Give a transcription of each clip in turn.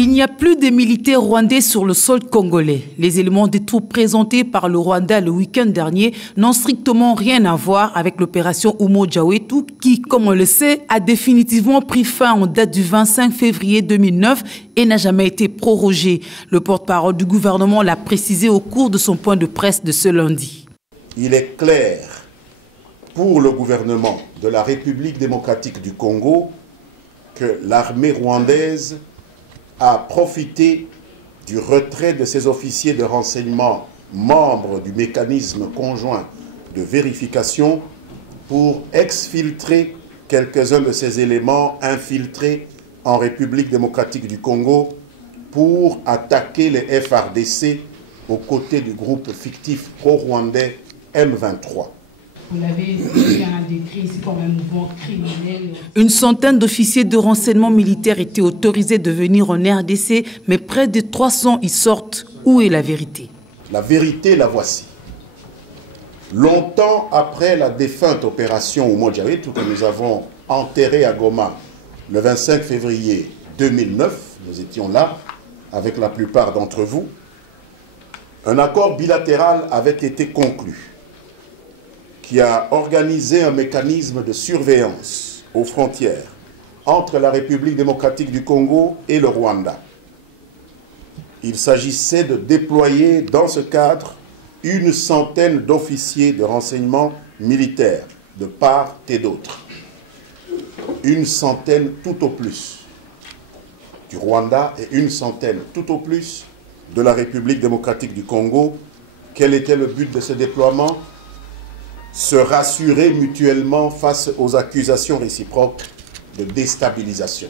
Il n'y a plus de militaires rwandais sur le sol congolais. Les éléments des troupes présentés par le Rwanda le week-end dernier n'ont strictement rien à voir avec l'opération Umoja Wetu qui, comme on le sait, a définitivement pris fin en date du 25 février 2009 et n'a jamais été prorogée. Le porte-parole du gouvernement l'a précisé au cours de son point de presse de ce lundi. Il est clair pour le gouvernement de la République démocratique du Congo que l'armée rwandaise a profité du retrait de ses officiers de renseignement membres du mécanisme conjoint de vérification pour exfiltrer quelques-uns de ces éléments infiltrés en République démocratique du Congo pour attaquer les FARDC aux côtés du groupe fictif pro-rwandais M23. Vous l'avez bien décrit, c'est comme un mouvement criminel. Une centaine d'officiers de renseignement militaire étaient autorisés de venir en RDC, mais près de 300 y sortent. Où est la vérité? La vérité, la voici. Longtemps après la défunte opération Umoja Wetu que nous avons enterrée à Goma le 25 février 2009, nous étions là avec la plupart d'entre vous, un accord bilatéral avait été conclu qui a organisé un mécanisme de surveillance aux frontières entre la République démocratique du Congo et le Rwanda. Il s'agissait de déployer dans ce cadre une centaine d'officiers de renseignement militaire de part et d'autre. Une centaine tout au plus du Rwanda et une centaine tout au plus de la République démocratique du Congo. Quel était le but de ce déploiement ? Se rassurer mutuellement face aux accusations réciproques de déstabilisation.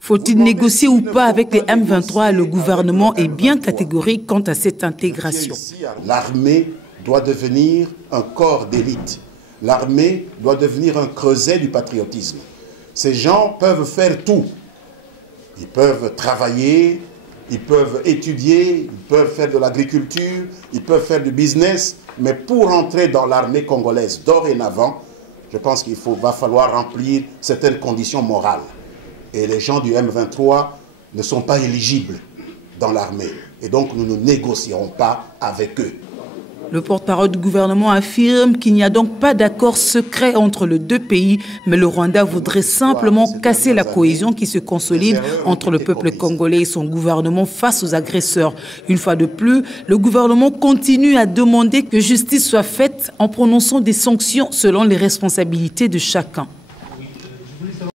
Faut-il négocier ou pas avec les M23? Le gouvernement est bien catégorique quant à cette intégration. L'armée doit devenir un corps d'élite. L'armée doit devenir un creuset du patriotisme. Ces gens peuvent faire tout. Ils peuvent travailler, ils peuvent étudier, ils peuvent faire de l'agriculture, ils peuvent faire du business. Mais pour entrer dans l'armée congolaise dorénavant, je pense qu'il va falloir remplir certaines conditions morales. Et les gens du M23 ne sont pas éligibles dans l'armée. Et donc nous ne négocierons pas avec eux. Le porte-parole du gouvernement affirme qu'il n'y a donc pas d'accord secret entre les deux pays, mais le Rwanda voudrait simplement casser la cohésion qui se consolide entre le peuple congolais et son gouvernement face aux agresseurs. Une fois de plus, le gouvernement continue à demander que justice soit faite en prononçant des sanctions selon les responsabilités de chacun.